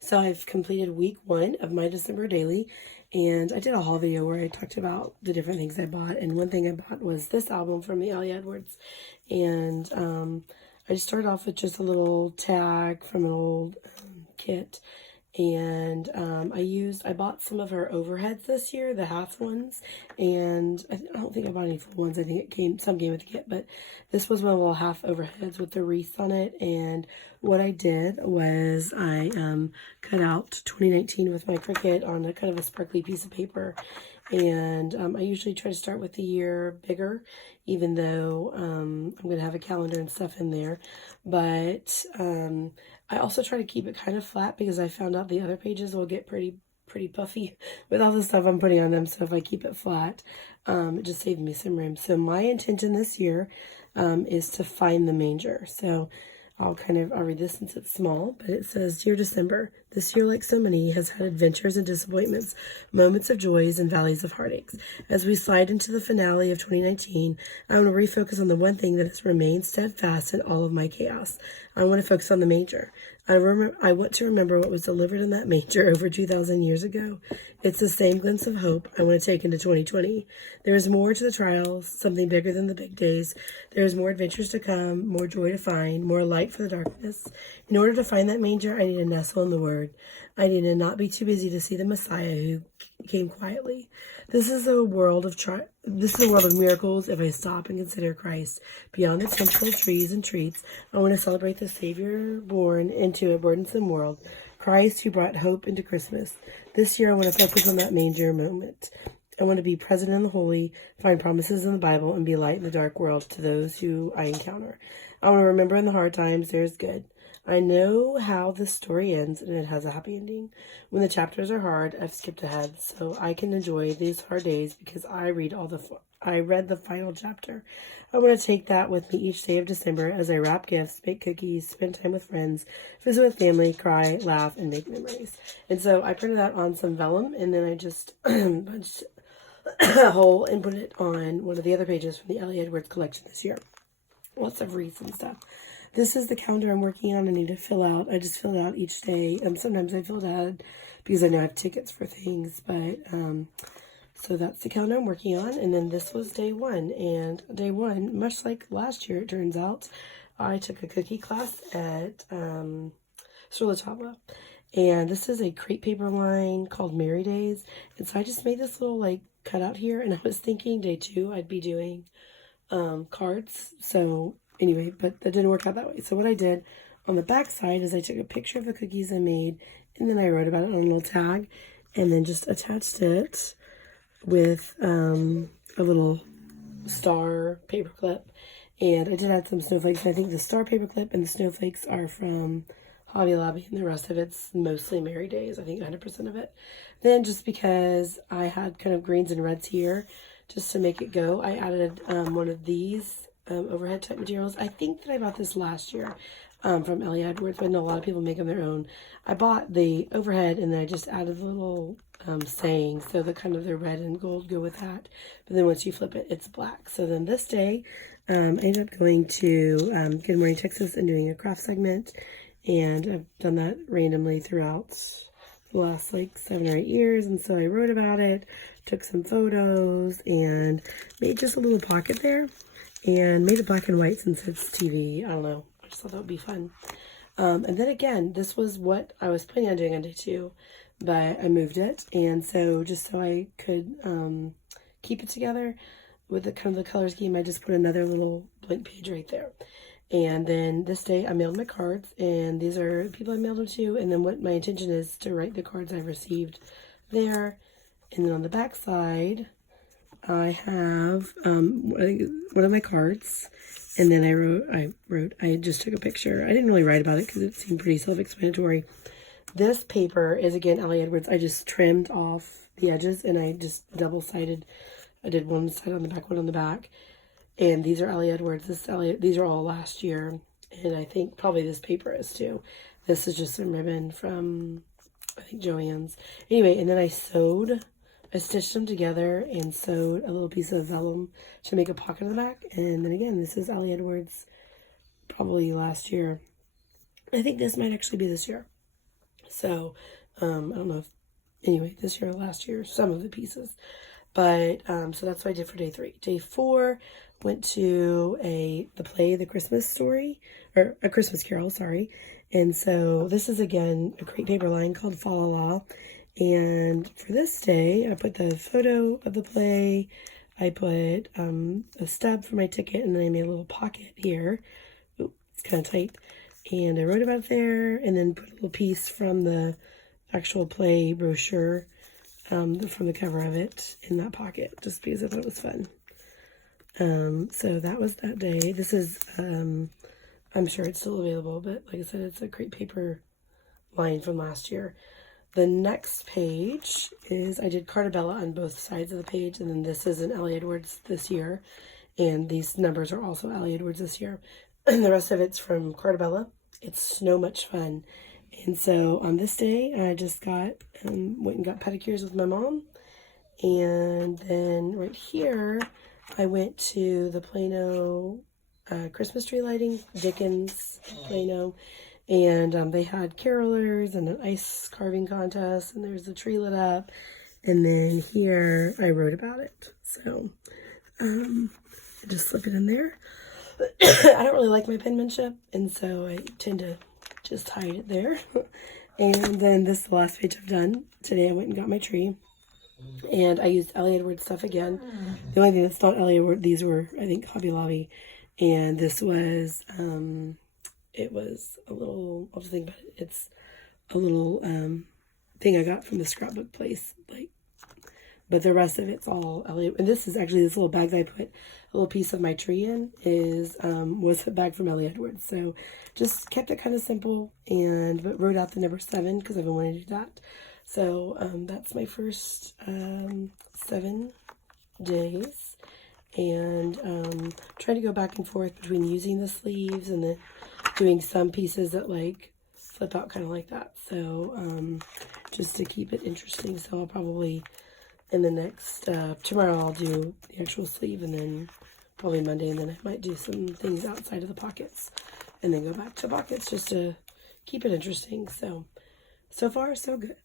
So I've completed week 1 of my December daily, and I did a haul video where I talked about the different things I bought. And one thing I bought was this album from the Ellie Edwards, and I just started off with just a little tag from an old kit. And I bought some of her overheads this year, the half ones, and I don't think I bought any full ones. I think some came with the kit, but this was one of the little half overheads with the wreath on it. And what I did was I cut out 2019 with my Cricut on a kind of a sparkly piece of paper. And I usually try to start with the year bigger, even though I'm going to have a calendar and stuff in there. But I also try to keep it kind of flat because I found out the other pages will get pretty puffy with all the stuff I'm putting on them. So if I keep it flat, it just saves me some room. So my intention this year is to find the manger. So I'll read this since it's small, but it says, Dear December, this year, like so many, has had adventures and disappointments, moments of joys and valleys of heartaches. As we slide into the finale of 2019, I want to refocus on the one thing that has remained steadfast in all of my chaos. I want to focus on the manger. I want to remember what was delivered in that manger over 2,000 years ago. It's the same glimpse of hope I want to take into 2020. There is more to the trials, something bigger than the big days. There is more adventures to come, more joy to find, more light for the darkness. In order to find that manger, I need to nestle in the Word. I need to not be too busy to see the Messiah who came quietly. This is a world of miracles if I stop and consider Christ. Beyond the temporal trees and treats, I want to celebrate the Savior born into a burdensome world, Christ who brought hope into Christmas. This year I want to focus on that manger moment. I want to be present in the holy, find promises in the Bible, and be light in the dark world to those who I encounter. I want to remember in the hard times there is good. I know how this story ends, and it has a happy ending. When the chapters are hard, I've skipped ahead, so I can enjoy these hard days because I read the final chapter. I want to take that with me each day of December as I wrap gifts, bake cookies, spend time with friends, visit with family, cry, laugh, and make memories. And so I printed that on some vellum, and then I just punched a hole and put it on one of the other pages from the Ellie Edwards collection this year. Lots of wreaths and stuff. This is the calendar I'm working on. I need to fill out. I just fill it out each day. Sometimes I fill it out because I know I have tickets for things. But so that's the calendar I'm working on. And then this was day 1. And day 1, much like last year, it turns out, I took a cookie class at Strelachava. And this is a crepe paper line called Merry Days. And so I just made this little cutout here. And I was thinking day 2 I'd be doing cards. So anyway, but that didn't work out that way. So what I did on the back side is I took a picture of the cookies I made, and then I wrote about it on a little tag, and then just attached it with a little star paper clip. And I did add some snowflakes. I think the star paper clip and the snowflakes are from Hobby Lobby, and the rest of it's mostly Merry Days. I think 100% of it. Then just because I had kind of greens and reds here, just to make it go, I added one of these overhead type materials. I think that I bought this last year from Ellie Edwards, but I know a lot of people make them their own. I bought the overhead and then I just added the little sayings, so the the red and gold go with that. But then once you flip it, it's black. So then this day, I ended up going to Good Morning Texas and doing a craft segment, and I've done that randomly throughout the last 7 or 8 years. And so I wrote about it, took some photos, and made just a little pocket there, and made it black and white since it's TV. I don't know. I just thought that would be fun. And then again, this was what I was planning on doing on day 2, but I moved it. And so just so I could keep it together with the the color scheme, I just put another little blank page right there. And then this day I mailed my cards, and these are the people I mailed them to. And then what my intention is to write the cards I received there. And then on the back side, I have one of my cards, and then I just took a picture. I didn't really write about it because it seemed pretty self-explanatory. This paper is, again, Ellie Edwards. I just trimmed off the edges, and I just double-sided. I did one side on the back, one on the back. And these are Ellie Edwards. These are all last year, and I think probably this paper is too. This is just some ribbon from, I think, Joann's. Anyway, and then I stitched them together and sewed a little piece of vellum to make a pocket on the back. And then again, this is Ellie Edwards, probably last year. I think this might actually be this year. So, I don't know if, anyway, this year or last year, some of the pieces. But, so that's what I did for day 3. Day 4, went to the play, The Christmas Story, or A Christmas Carol, sorry. And so this is, again, a crepe paper line called Fa La La. And for this day, I put the photo of the play, I put a stub for my ticket, and then I made a little pocket here. Ooh, it's kind of tight. And I wrote about it there, and then put a little piece from the actual play brochure from the cover of it in that pocket, just because I thought it was fun. So that was that day. This is, I'm sure it's still available, but like I said, it's a crepe paper line from last year. The next page is, I did Carta Bella on both sides of the page, and then this is an Ellie Edwards this year, and these numbers are also Ellie Edwards this year. And the rest of it's from Carta Bella. It's so much fun. And so on this day, I just went and got pedicures with my mom. And then right here, I went to the Plano Christmas tree lighting, Dickens, Plano. And they had carolers and an ice carving contest, and there's the tree lit up. And then here, I wrote about it. So I just slip it in there. I don't really like my penmanship, and so I tend to just hide it there. And then this is the last page I've done. Today I went and got my tree, and I used Ellie Edwards stuff again. The only thing that's not Ellie Edwards, these were, I think, Hobby Lobby, and this was, it was a little, I'll just think about it, it's a little thing I got from the scrapbook place, like, but the rest of it's all Ellie. And this is actually, this little bag that I put a little piece of my tree in was a bag from Ellie Edwards. So just kept it kind of simple, but wrote out the number 7 because I've been wanting to do that. So that's my first 7 days, and trying to go back and forth between using the sleeves and then doing some pieces that like flip out kind of like that. So just to keep it interesting. So I'll probably, in the next, tomorrow I'll do the actual sleeve, and then probably Monday, and then I might do some things outside of the pockets, and then go back to pockets just to keep it interesting. So far, so good.